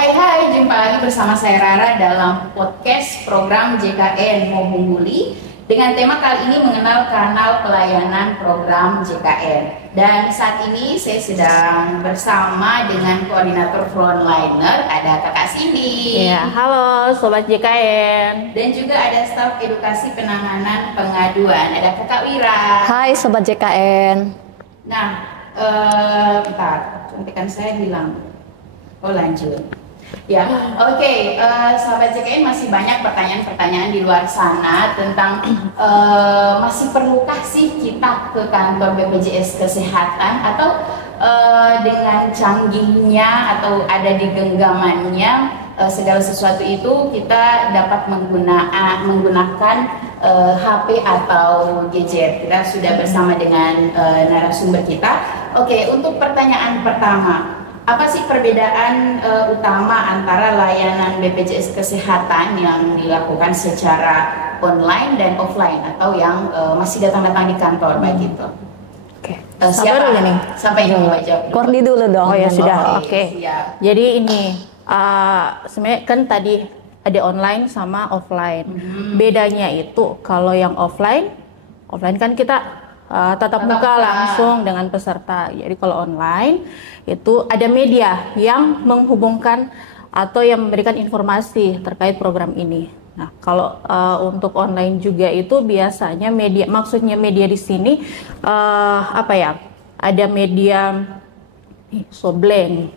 Hai, jumpa lagi bersama saya Rara dalam podcast program JKN Mohong Buli dengan tema kali ini mengenal kanal pelayanan program JKN. Dan saat ini saya sedang bersama dengan koordinator frontliner, ada Kakak Cindy. Ya, halo Sobat JKN. Dan juga ada staf edukasi penanganan pengaduan, ada Kakak Wira. Hai Sobat JKN. Nah, bentar, cantikan saya hilang. Oh lanjut. Ya, oke. Sahabat JKN, masih banyak pertanyaan-pertanyaan di luar sana tentang masih perlukah sih kita ke kantor BPJS Kesehatan atau dengan canggihnya atau ada di genggamannya segala sesuatu itu kita dapat menggunakan HP atau gadget. Kita sudah bersama dengan narasumber kita. Oke, untuk pertanyaan pertama. Apa sih perbedaan utama antara layanan BPJS Kesehatan yang dilakukan secara online dan offline atau yang masih datang-datang di kantor baik itu? Oke. Siapa dulu nih? Sampai ini jawab. Kordi dulu dong. Oh ya sudah. Oke. Jadi ini sebenarnya kan tadi ada online sama offline. Bedanya itu kalau yang offline kan kita tatap muka langsung dengan peserta. Jadi kalau online itu ada media yang menghubungkan atau yang memberikan informasi terkait program ini. Nah, kalau untuk online juga itu biasanya media, maksudnya media di sini apa ya? Ada media Sobleng,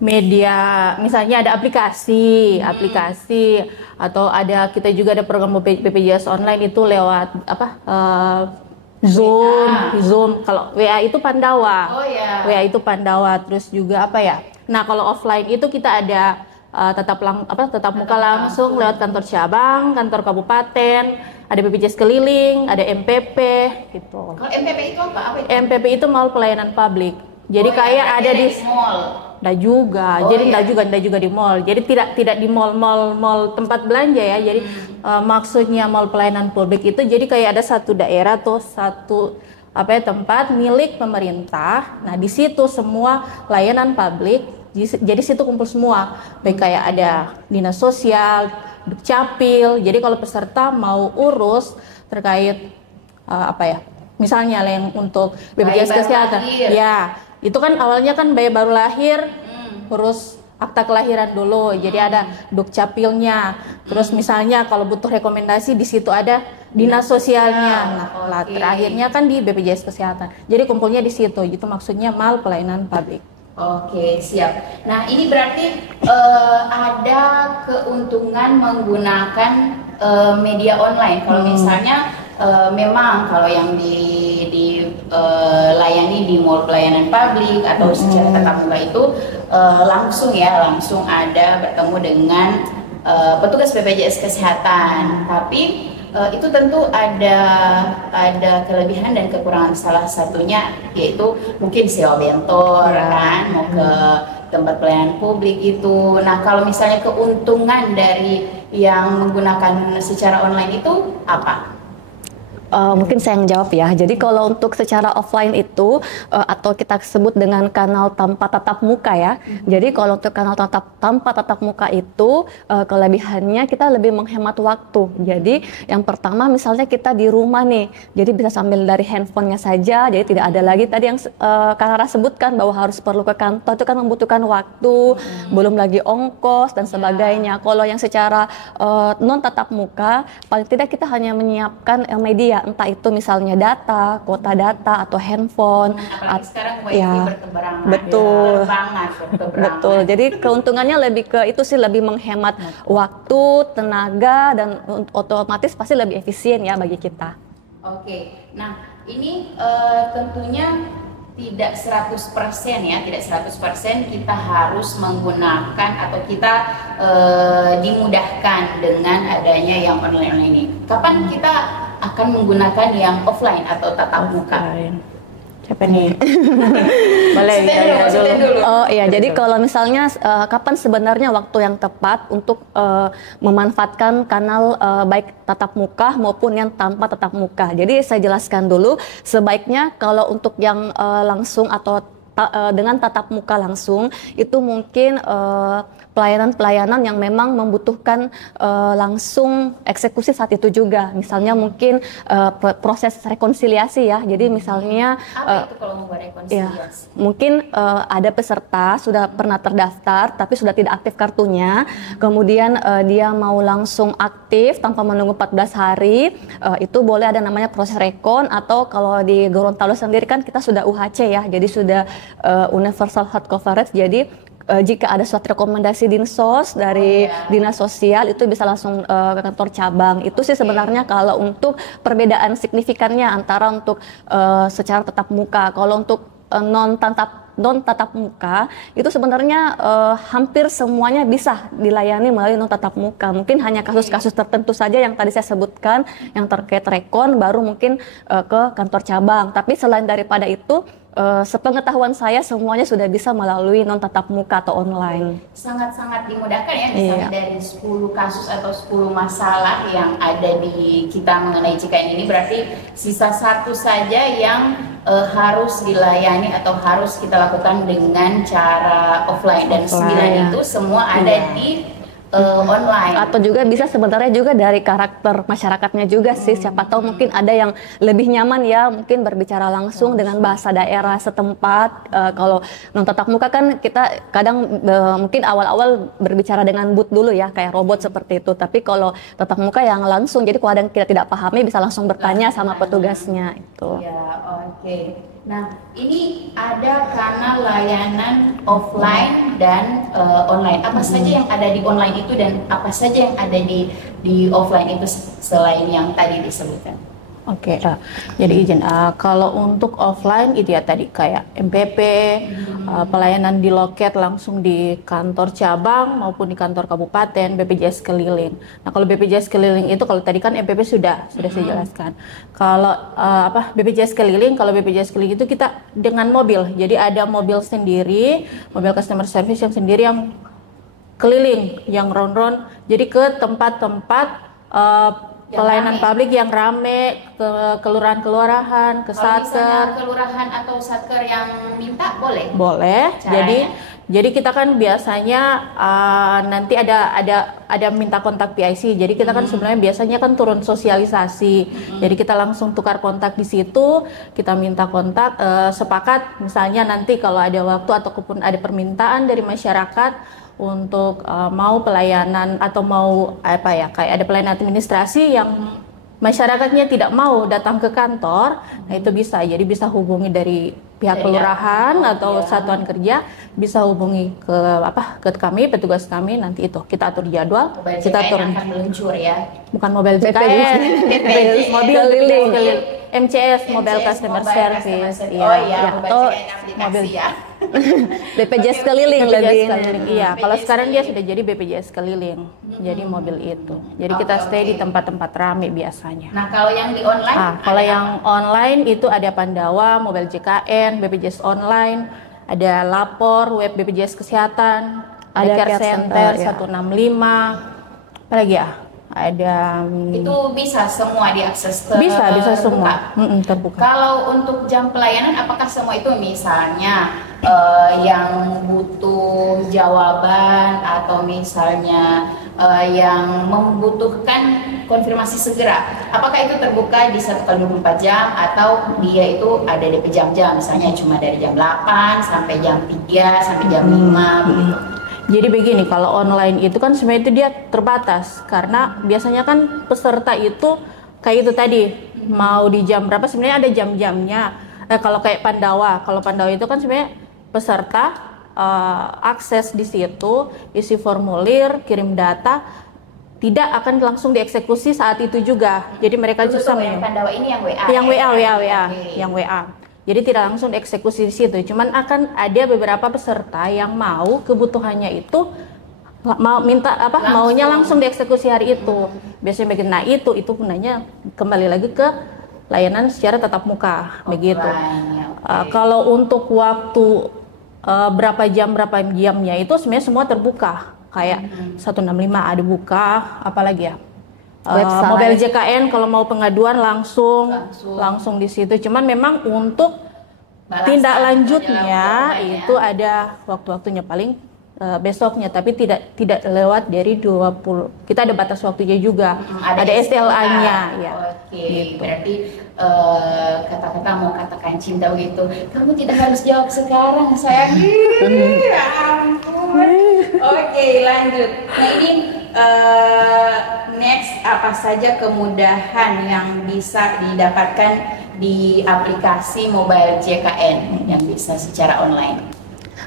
media misalnya ada aplikasi atau ada kita juga ada program BPJS online itu lewat apa? Zoom. Kalau WA itu Pandawa. Oh ya. WA itu Pandawa. Terus juga apa ya? Nah, kalau offline itu kita ada tatap muka langsung lewat kantor cabang, kantor kabupaten, ada BPJS keliling, ada MPP gitu. Kalau MPP itu apa? Apa itu? MPP itu mall pelayanan publik. Jadi kayak ada di mall. Nggak juga, jadi nggak juga di mall. Jadi tidak di mall tempat belanja ya. Jadi maksudnya mall pelayanan publik itu jadi kayak ada satu daerah tuh satu tempat milik pemerintah. Nah di situ semua layanan publik. Jadi situ kumpul semua. Baik kayak ada dinas sosial, dukcapil. Jadi kalau peserta mau urus terkait misalnya yang untuk BPJS Kesehatan, ya. Itu kan awalnya kan bayi baru lahir, urus akta kelahiran dulu. Jadi ada dukcapilnya. Terus misalnya kalau butuh rekomendasi di situ ada dinas sosialnya. Nah, terakhirnya kan di BPJS Kesehatan. Jadi kumpulnya di situ. Itu maksudnya mall pelayanan publik. Oke, siap. Nah, ini berarti ada keuntungan menggunakan media online. Kalau misalnya memang kalau yang layani di mall pelayanan publik atau secara tatap muka itu langsung ada bertemu dengan petugas BPJS Kesehatan. Tapi itu tentu ada kelebihan dan kekurangan. Salah satunya yaitu mungkin sewa bentor kan mau ke tempat pelayanan publik itu. Nah, kalau misalnya keuntungan dari yang menggunakan secara online itu apa? Mungkin saya yang jawab ya. Jadi kalau untuk secara offline itu atau kita sebut dengan kanal tanpa tatap muka ya. Jadi kalau untuk kanal tanpa tatap muka itu kelebihannya kita lebih menghemat waktu. Jadi yang pertama misalnya kita di rumah nih, jadi bisa sambil dari handphonenya saja. Jadi tidak ada lagi tadi yang Kak Rara sebutkan bahwa harus perlu ke kantor, itu kan membutuhkan waktu, belum lagi ongkos dan sebagainya. Kalau yang secara non tatap muka, paling tidak kita hanya menyiapkan media. Entah itu misalnya data, kuota data atau handphone. Apalagi sekarang bertebaran. Betul. Bertebaran. Betul. Jadi keuntungannya lebih ke itu sih, lebih menghemat waktu, tenaga, dan otomatis pasti lebih efisien ya bagi kita. Oke. Nah, ini tentunya tidak 100% ya, tidak 100% kita harus menggunakan atau kita dimudahkan dengan adanya yang online ini. Kapan kita akan menggunakan yang offline atau tatap muka? Siapa nih? Boleh dulu. Oh iya, jadi kalau misalnya kapan sebenarnya waktu yang tepat untuk memanfaatkan kanal baik tatap muka maupun yang tanpa tatap muka. Jadi saya jelaskan dulu, sebaiknya kalau untuk yang langsung atau dengan tatap muka langsung itu mungkin pelayanan-pelayanan yang memang membutuhkan langsung eksekusi saat itu juga. Misalnya mungkin proses rekonsiliasi ya. Jadi misalnya Apa itu kalau membuat rekonsiliasi? ya, mungkin ada peserta sudah pernah terdaftar tapi sudah tidak aktif kartunya. Kemudian dia mau langsung aktif tanpa menunggu 14 hari. Itu boleh ada namanya proses rekon, atau kalau di Gorontalo sendiri kan kita sudah UHC ya. Jadi sudah Universal Health Coverage. Jadi jika ada suatu rekomendasi Dinsos dari Dinas Sosial itu bisa langsung ke kantor cabang. Itu sih sebenarnya kalau untuk perbedaan signifikannya antara untuk secara tatap muka. Kalau untuk non tatap muka itu sebenarnya hampir semuanya bisa dilayani melalui non tatap muka. Mungkin hanya kasus-kasus tertentu saja yang tadi saya sebutkan yang terkait rekon baru mungkin ke kantor cabang. Tapi selain daripada itu sepengetahuan saya semuanya sudah bisa melalui non tatap muka atau online. Sangat-sangat dimudahkan ya, misalnya dari 10 kasus atau 10 masalah yang ada di kita mengenai JKN ini, berarti sisa satu saja yang harus dilayani atau harus kita lakukan dengan cara offline, dan 9 itu semua ada di online. Atau juga bisa sebenarnya juga dari karakter masyarakatnya juga sih. Siapa tahu mungkin ada yang lebih nyaman ya mungkin berbicara langsung dengan bahasa daerah setempat. Kalau non tatap muka kan kita kadang mungkin awal-awal berbicara dengan bot dulu ya, kayak robot seperti itu. Tapi kalau tatap muka yang langsung, jadi kalau ada yang kita tidak pahami bisa langsung bertanya sama petugasnya itu. Ya, oke. Nah, ini ada kanal layanan offline dan online. Apa saja yang ada di online itu dan apa saja yang ada di offline itu selain yang tadi disebutkan? Oke, jadi izin. Kalau untuk offline itu ya tadi kayak MPP, pelayanan di loket langsung di kantor cabang maupun di kantor kabupaten, BPJS keliling. Nah, kalau BPJS keliling itu kalau tadi kan MPP sudah saya jelaskan. Kalau BPJS keliling, kalau BPJS keliling itu kita dengan mobil. Jadi ada mobil sendiri, mobil customer service yang sendiri yang keliling, yang ronron. Jadi ke tempat-tempat pelayanan publik yang rame, ke kelurahan-kelurahan, ke satker. Kelurahan atau satker yang minta boleh? Boleh. Jadi kita kan biasanya nanti ada minta kontak PIC. Jadi kita kan sebenarnya biasanya kan turun sosialisasi. Jadi kita langsung tukar kontak di situ, kita minta kontak, sepakat misalnya nanti kalau ada waktu ataupun ada permintaan dari masyarakat untuk mau pelayanan atau mau kayak ada pelayanan administrasi yang masyarakatnya tidak mau datang ke kantor, nah itu bisa. Jadi bisa hubungi dari pihak kelurahan atau satuan kerja, bisa hubungi ke kami, petugas kami, nanti itu kita atur jadwal, kita turun. Akan meluncur ya. Bukan mobil JKN, mobil keliling, MCS, Mobile Customer Service. Oh iya, atau mobil ya. BPJS keliling lebih. Iya, kalau sekarang dia sudah jadi BPJS keliling. Jadi mobil itu. Jadi kita stay di tempat-tempat ramai biasanya. Nah, kalau yang di online? Kalau yang online itu ada Pandawa, Mobile JKN, BPJS online, ada lapor web BPJS Kesehatan, ada Care Center 165. Apalagi ya? Ada itu bisa semua diakses bisa semua terbuka. Kalau untuk jam pelayanan apakah semua itu misalnya yang butuh jawaban atau misalnya yang membutuhkan konfirmasi segera, apakah itu terbuka di 1x24 jam atau dia itu ada di jam-jam, misalnya cuma dari jam 8 sampai jam 3 sampai jam 5 begitu? Jadi begini, kalau online itu kan sebenarnya itu dia terbatas karena biasanya kan peserta itu kayak itu tadi mau di jam berapa, sebenarnya ada jam-jamnya. Kalau kayak Pandawa, kalau Pandawa itu kan sebenarnya peserta akses di situ, isi formulir, kirim data, tidak akan langsung dieksekusi saat itu juga. Jadi mereka justru yang Pandawa ini yang WA. Yang yang WA. Jadi tidak langsung dieksekusi di situ, cuman akan ada beberapa peserta yang mau kebutuhannya itu maunya langsung dieksekusi hari itu. Biasanya bagian itu gunanya kembali lagi ke layanan secara tatap muka begitu. Kalau untuk waktu berapa jamnya itu sebenarnya semua terbuka. Kayak 165 ada buka, apalagi ya? Mobile JKN kalau mau pengaduan langsung di situ. Cuman memang untuk balasan tindak atau lanjutnya jawaban online, itu ada waktu-waktunya paling besoknya, tapi tidak lewat dari 20. Kita ada batas waktunya juga. Ada SLA-nya ya. Oke, Gitu. berarti kata-kata mau katakan cinta begitu. Kamu tidak harus jawab sekarang, sayang. Ya ampun. Oke, lanjut. Nah, ini next, apa saja kemudahan yang bisa didapatkan di aplikasi mobile JKN yang bisa secara online?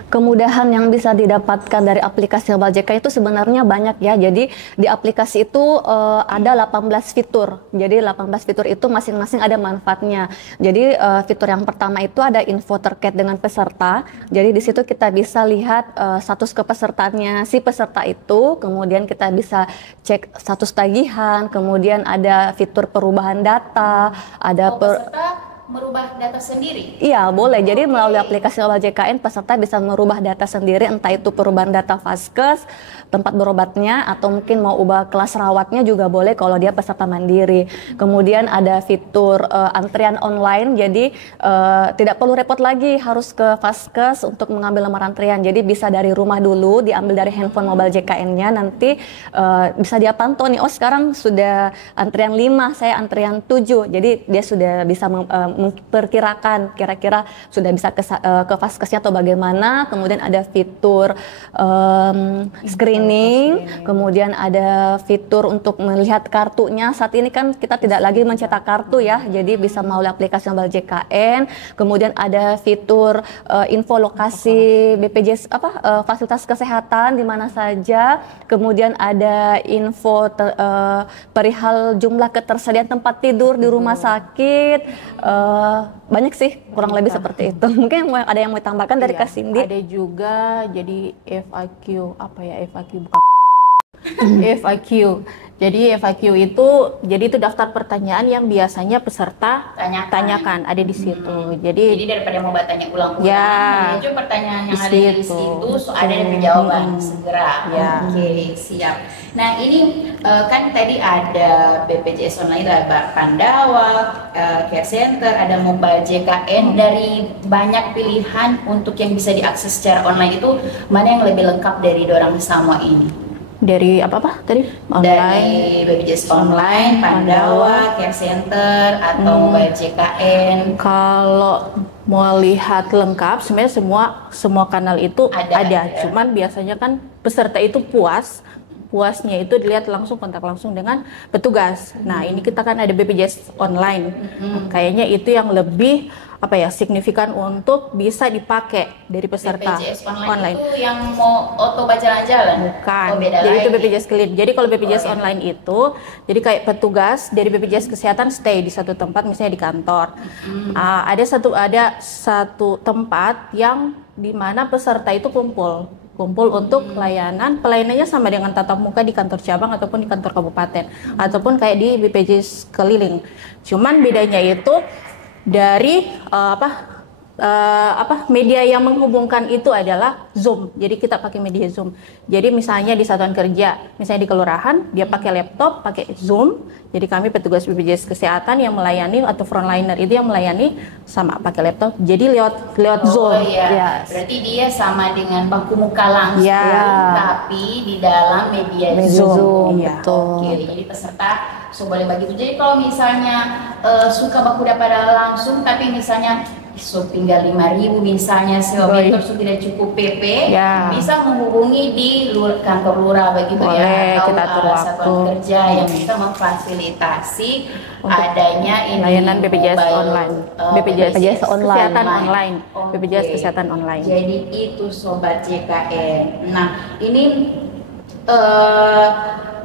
Kemudahan yang bisa didapatkan dari aplikasi Mobile JK itu sebenarnya banyak ya. Jadi di aplikasi itu ada 18 fitur. Jadi 18 fitur itu masing-masing ada manfaatnya. Jadi fitur yang pertama itu ada info terkait dengan peserta. Jadi di situ kita bisa lihat status kepesertaannya si peserta itu. Kemudian kita bisa cek status tagihan. Kemudian ada fitur perubahan data. Ada Peserta merubah data sendiri? Iya, boleh. Jadi melalui aplikasi Mobile JKN peserta bisa merubah data sendiri, entah itu perubahan data vaskes, tempat berobatnya, atau mungkin mau ubah kelas rawatnya juga boleh kalau dia peserta mandiri. Kemudian ada fitur antrian online, jadi tidak perlu repot lagi harus ke vaskes untuk mengambil nomor antrian. Jadi bisa dari rumah dulu, diambil dari handphone Mobile JKN-nya, nanti bisa dia pantau nih, oh sekarang sudah antrian 5, saya antrian 7. Jadi dia sudah bisa memperkirakan kira-kira sudah bisa ke vaskesnya atau bagaimana. Kemudian ada fitur screening, kemudian ada fitur untuk melihat kartunya. Saat ini kan kita tidak lagi mencetak kartu ya, jadi bisa melalui aplikasi Mobile JKN. Kemudian ada fitur info lokasi BPJS fasilitas kesehatan di mana saja. Kemudian ada info perihal jumlah ketersediaan tempat tidur di rumah sakit. Banyak sih, kurang lebih seperti itu. Mungkin ada yang mau tambahkan dari Kak Cindy? Ada juga jadi FAQ, apa ya FAQ bukan FAQ. Jadi FAQ itu daftar pertanyaan yang biasanya peserta tanyakan, ada di situ. Jadi daripada mau tanya ulang-ulang, ya, itu pertanyaan yang di ada di situ. situ, so ada jawaban segera. Ya. Oke, siap. Nah, ini kan tadi ada BPJS Online, ada Pandawa, Care Center, ada Mobile JKN. Dari banyak pilihan untuk yang bisa diakses secara online itu, mana yang lebih lengkap dari dorang semua ini? dari apa tadi? Dari BPJS Online, Pandawa, Care Center, atau Mobile JKN. Kalau mau lihat lengkap, sebenarnya semua kanal itu ada. Cuman biasanya kan peserta itu puasnya itu dilihat langsung, kontak langsung dengan petugas. Nah, ini kita kan ada BPJS Online. Kayaknya itu yang lebih signifikan untuk bisa dipakai dari peserta. BPJS online itu yang mau auto jalan-jalan? Bukan. Oh, beda jadi lagi. itu BPJS Clean. Jadi kalau BPJS Online itu, jadi kayak petugas dari BPJS Kesehatan stay di satu tempat, misalnya di kantor. Ada satu tempat yang dimana peserta itu kumpul untuk pelayanannya sama dengan tatap muka di kantor cabang ataupun di kantor kabupaten ataupun kayak di BPJS keliling. Cuman bedanya itu dari media yang menghubungkan itu adalah Zoom. Jadi kita pakai media Zoom. Jadi misalnya di satuan kerja, misalnya di kelurahan, dia pakai laptop, pakai Zoom. Jadi kami petugas BPJS Kesehatan yang melayani atau frontliner itu yang melayani sama pakai laptop. Jadi lewat Zoom. Iya. Yes. Berarti dia sama dengan baku muka langsung, tapi di dalam media Zoom. Iya. Betul. Oke, jadi peserta boleh begitu. Jadi kalau misalnya suka baku pada langsung, tapi misalnya tinggal 5.000 misalnya terus tidak cukup PP, bisa menghubungi di kantor lurah begitu. Boleh, atau kita atur waktu. satuan kerja yang bisa memfasilitasi adanya layanan BPJS Online, BPJS Kesehatan Online, Okay. BPJS Kesehatan Online. Jadi itu Sobat JKN. Nah, ini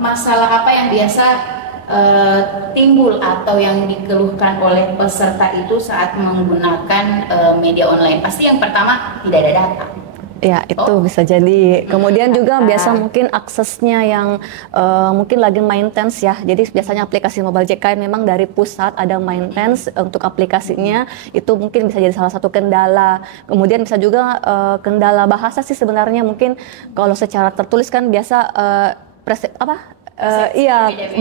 masalah apa yang biasa timbul atau yang dikeluhkan oleh peserta itu saat menggunakan media online? Pasti yang pertama tidak ada data. Ya, itu bisa jadi. Kemudian juga biasa mungkin aksesnya yang mungkin lagi maintenance ya. Jadi biasanya aplikasi Mobile JKN memang dari pusat ada maintenance untuk aplikasinya, itu mungkin bisa jadi salah satu kendala. Kemudian bisa juga kendala bahasa sih sebenarnya, mungkin kalau secara tertulis kan biasa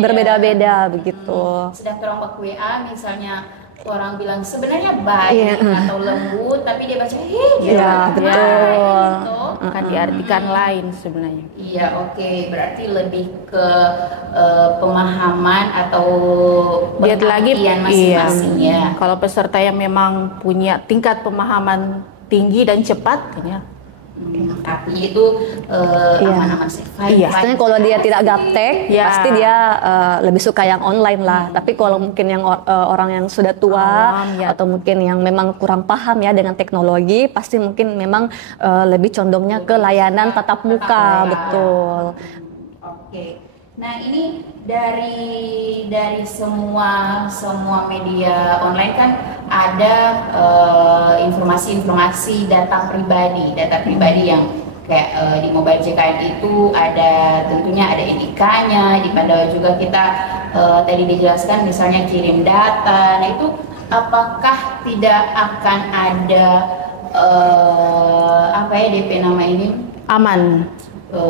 berbeda-beda begitu. Sedang kelompok WA misalnya orang bilang sebenarnya baik atau lembut, tapi dia baca Iya, betul. gitu. Akan diartikan lain sebenarnya. Iya, oke. Berarti lebih ke pemahaman atau Lihat lagi, pengertian masing-masing ya. Kalau peserta yang memang punya tingkat pemahaman tinggi dan cepat, ya. Tapi itu aman-aman sih. Iya. Maksudnya kalau dia tidak gaptek, Ya. pasti dia lebih suka yang online lah. Tapi kalau mungkin yang orang yang sudah tua Awam, ya. atau mungkin yang memang kurang paham ya dengan teknologi, pasti mungkin memang lebih condongnya ke layanan tatap muka, betul. Oke. Nah, ini dari semua media online kan ada informasi-informasi data pribadi yang kayak di mobile JKN itu ada, tentunya ada NIK-nya, di Pandawa juga kita tadi dijelaskan misalnya kirim data. Nah, itu apakah tidak akan ada DP nama ini Aman,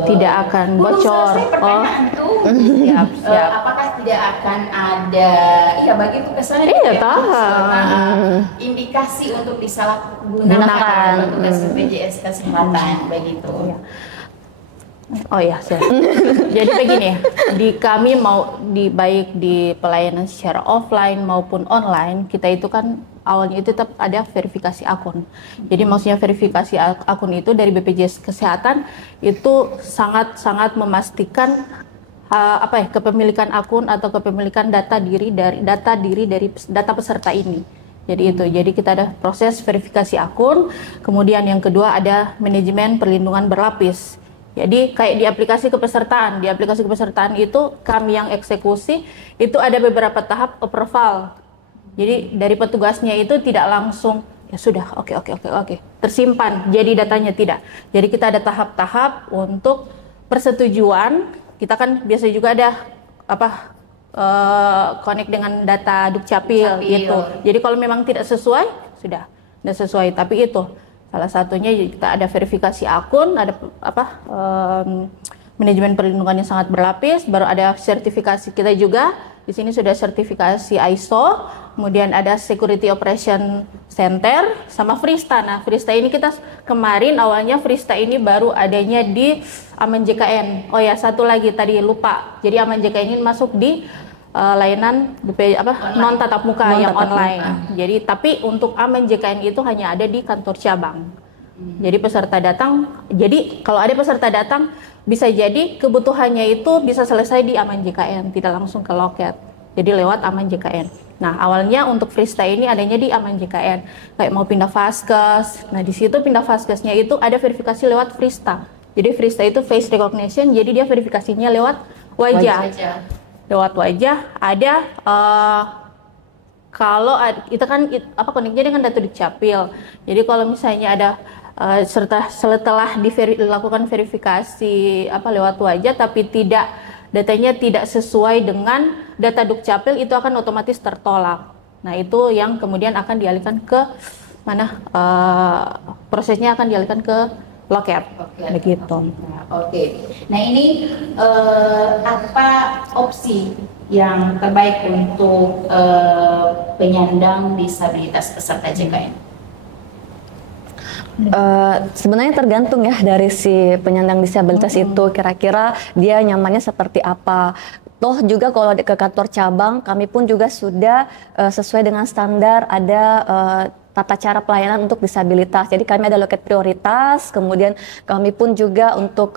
tidak akan belum bocor. selesai pertanyaan tuh. Siap, siap. Apakah tidak akan ada, begitu kesannya Iya, ya, tahu. indikasi untuk disalahgunakan Gunakan. petugas BPJS Kesehatan begitu. Oh ya, siap. Jadi begini, kami mau baik di pelayanan secara offline maupun online, kita itu kan awalnya itu tetap ada verifikasi akun. Jadi maksudnya verifikasi akun itu dari BPJS Kesehatan itu sangat memastikan kepemilikan akun atau kepemilikan data diri dari data peserta ini. Jadi kita ada proses verifikasi akun, kemudian yang kedua ada manajemen perlindungan berlapis. Jadi kayak di aplikasi kepesertaan itu kami yang eksekusi itu ada beberapa tahap approval. Jadi dari petugasnya itu tidak langsung ya sudah oke tersimpan jadi datanya, tidak. Jadi kita ada tahap-tahap untuk persetujuan. Kita kan biasa juga ada connect dengan data Dukcapil gitu. Jadi kalau memang tidak sesuai sudah sesuai, tapi itu salah satunya kita ada verifikasi akun, ada manajemen perlindungan yang sangat berlapis, baru ada sertifikasi kita juga. Di sini sudah sertifikasi ISO, kemudian ada Security Operation Center sama Frista. Nah, Frista ini kita kemarin awalnya Frista ini baru adanya di Aman JKN. Oh ya, satu lagi tadi lupa. Jadi Aman JKN ini masuk di layanan non tatap muka yang online. Jadi tapi untuk Aman JKN itu hanya ada di kantor cabang. Jadi peserta datang. Jadi kalau ada peserta datang bisa jadi kebutuhannya itu bisa selesai di Aman JKN, tidak langsung ke loket. Jadi lewat Aman JKN. Nah awalnya untuk Frista ini adanya di Aman JKN. Kayak mau pindah Vaskes. Nah di situ pindah Vaskesnya itu ada verifikasi lewat Frista. Jadi Frista itu face recognition. Jadi dia verifikasinya lewat wajah. Lewat wajah ada kalau itu kan koneknya dengan data Dukcapil. Jadi kalau misalnya ada setelah dilakukan verifikasi lewat wajah tapi datanya tidak sesuai dengan data Dukcapil, itu akan otomatis tertolak. Nah itu yang kemudian akan dialihkan ke mana, prosesnya akan dialihkan ke loket. Begitu. Oke. Nah ini apa opsi yang terbaik untuk penyandang disabilitas peserta JKN? Sebenarnya tergantung ya dari si penyandang disabilitas itu, kira-kira dia nyamannya seperti apa. Toh juga kalau ke kantor cabang kami pun juga sudah sesuai dengan standar ada tata cara pelayanan untuk disabilitas. Jadi kami ada loket prioritas, kemudian kami pun juga untuk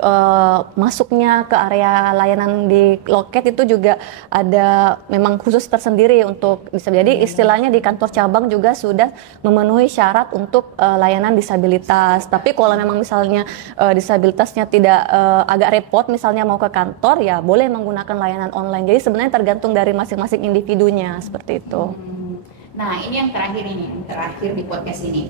masuknya ke area layanan di loket itu juga ada memang khusus tersendiri untuk disabilitas. Jadi istilahnya di kantor cabang juga sudah memenuhi syarat untuk layanan disabilitas. Tapi kalau memang misalnya disabilitasnya tidak agak repot, misalnya mau ke kantor, ya boleh menggunakan layanan online. Jadi sebenarnya tergantung dari masing-masing individunya seperti itu. Nah ini yang terakhir di podcast ini,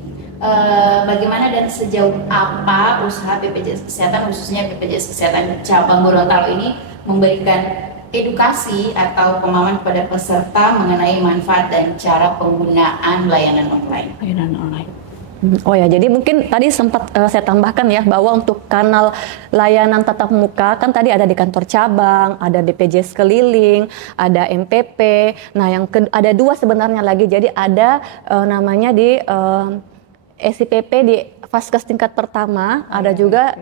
bagaimana dan sejauh apa usaha BPJS Kesehatan, khususnya BPJS Kesehatan cabang Gorontalo ini memberikan edukasi atau pemahaman kepada peserta mengenai manfaat dan cara penggunaan layanan online. Oh ya, jadi mungkin tadi sempat saya tambahkan ya bahwa untuk kanal layanan tatap muka kan tadi ada di kantor cabang, ada BPJS keliling, ada MPP. Nah, ada dua sebenarnya lagi. Jadi ada namanya di SIPP di Vaskes tingkat pertama, ada juga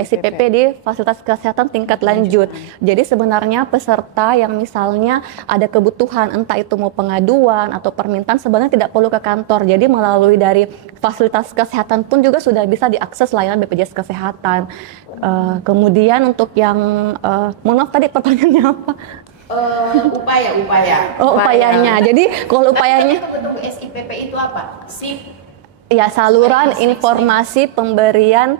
SIPP di fasilitas kesehatan tingkat lanjut. Jadi sebenarnya peserta yang misalnya ada kebutuhan, entah itu mau pengaduan atau permintaan, sebenarnya tidak perlu ke kantor. Jadi melalui dari fasilitas kesehatan pun juga sudah bisa diakses layanan BPJS Kesehatan. Kemudian untuk yang, mohon maaf tadi pertanyaannya apa? Upaya. Oh, upayanya. Jadi kalau upayanya, Tunggu, SIPP itu apa? SIP. ya, saluran informasi pemberian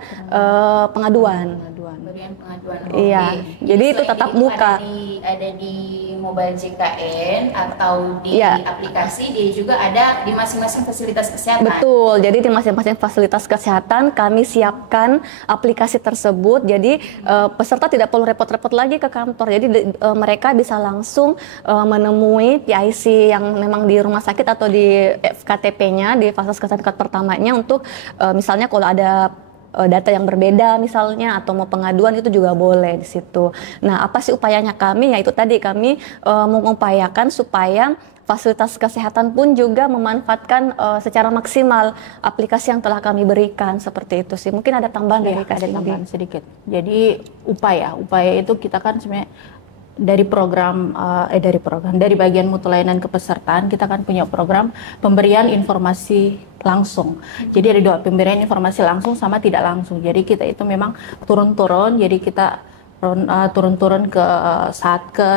pengaduan. Pemberian pengaduan. Iya, jadi itu selain tatap muka. Ada di mobile JKN atau di Iya. aplikasi, dia juga ada di masing-masing fasilitas kesehatan. Betul, jadi di masing-masing fasilitas kesehatan kami siapkan aplikasi tersebut. Jadi peserta tidak perlu repot-repot lagi ke kantor. Jadi mereka bisa langsung menemui PIC yang memang di rumah sakit atau di FKTP-nya, di fasilitas kesehatan tingkat pertamanya untuk misalnya kalau ada data yang berbeda misalnya atau mau pengaduan itu juga boleh di situ. Nah, apa sih upayanya kami? Ya itu tadi kami mengupayakan supaya fasilitas kesehatan pun juga memanfaatkan secara maksimal aplikasi yang telah kami berikan, seperti itu sih. Mungkin ada tambahan dari Kak ada Cindy. tambahan sedikit. Jadi upaya itu kita kan sebenarnya dari dari bagian mutu layanan kepesertaan kita kan punya program pemberian informasi langsung. Jadi ada dua, pemberian informasi langsung sama tidak langsung. Jadi kita itu memang turun-turun, jadi kita turun-turun ke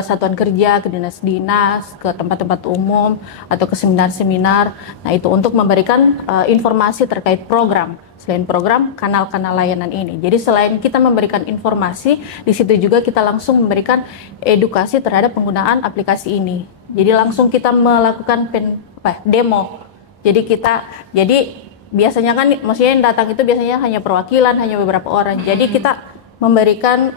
satuan kerja, ke dinas-dinas, ke tempat-tempat umum atau ke seminar-seminar. Nah, itu untuk memberikan informasi terkait program. Selain program, kanal-kanal layanan ini. Jadi selain kita memberikan informasi, di situ juga kita langsung memberikan edukasi terhadap penggunaan aplikasi ini. Jadi langsung kita melakukan demo. Jadi biasanya kan, maksudnya yang datang itu biasanya hanya perwakilan, hanya beberapa orang. Jadi kita memberikan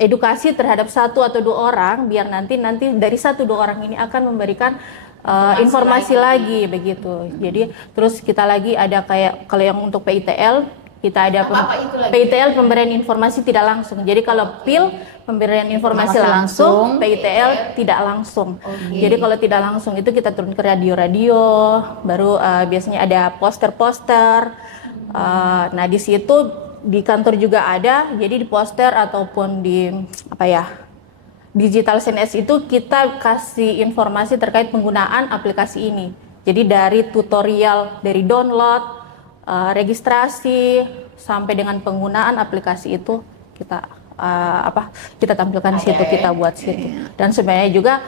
edukasi terhadap satu atau dua orang, biar nanti dari satu dua orang ini akan memberikan informasi lagi begitu. Jadi terus kita lagi ada kayak kalau yang untuk PITL kita ada PITL pemberian informasi tidak langsung. Jadi kalau PIL pemberian informasi langsung, PITL tidak langsung. Jadi kalau tidak langsung itu kita turun ke radio-radio, baru biasanya ada poster-poster. Nah di situ di kantor juga ada, jadi di poster ataupun di Digital CNS itu kita kasih informasi terkait penggunaan aplikasi ini. Jadi dari tutorial, dari download, registrasi, sampai dengan penggunaan aplikasi itu kita tampilkan di situ, kita buat situ. Dan sebenarnya juga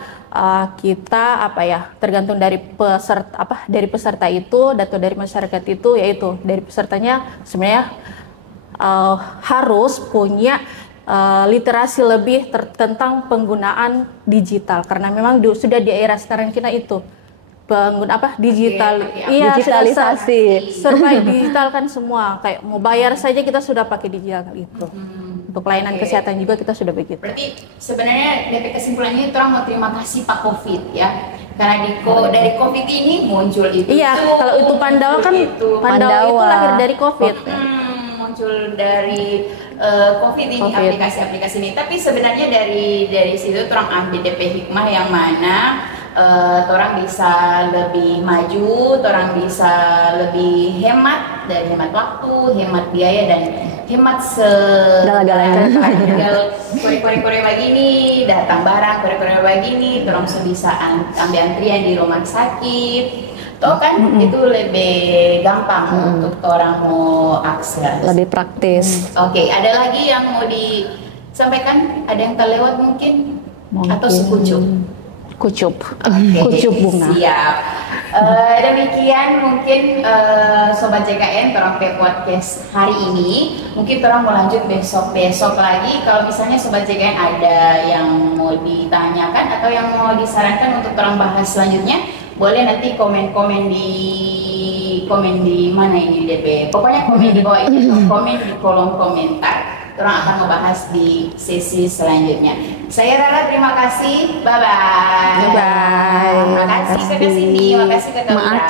kita tergantung dari peserta itu atau dari masyarakat itu, yaitu dari pesertanya sebenarnya harus punya literasi lebih tentang penggunaan digital, karena memang sudah di era sekarang kita itu digitalisasi, serba digital kan semua, kayak mau bayar saja kita sudah pakai digital itu. Untuk layanan kesehatan juga kita sudah begitu. Berarti sebenarnya dari kesimpulannya orang mau terima kasih Pak Covid ya, karena dari Covid ini muncul itu. Iya, kalau itu Pandawa kan Pandawa itu lahir dari Covid. Muncul dari COVID ini, aplikasi-aplikasi ini. Tapi sebenarnya dari situ orang ambil DP hikmah yang mana orang bisa lebih maju, orang bisa lebih hemat, dari hemat waktu, hemat biaya, dan hemat segala-galanya. Tinggal kore-kore begini, datang barang kore-kore begini, orang bisa ambil antrian di rumah sakit. Toh kan itu lebih gampang untuk orang mau akses. Lebih praktis. Oke, ada lagi yang mau disampaikan? Ada yang terlewat mungkin? Atau sekucup? Kucup. Okay. Kucup bunga. Siap. Demikian mungkin Sobat JKN orang podcast hari ini. Mungkin orang mau lanjut besok lagi. Kalau misalnya Sobat JKN ada yang mau ditanyakan atau yang mau disarankan untuk orang bahas selanjutnya, boleh nanti komen di mana ini DP. Pokoknya komen di bawah ini, komen di kolom komentar. Orang akan membahas di sesi selanjutnya. Saya Rara, terima kasih. Bye bye. Bye bye. Terima kasih Kak Cindy, terima kasih Kak Laura.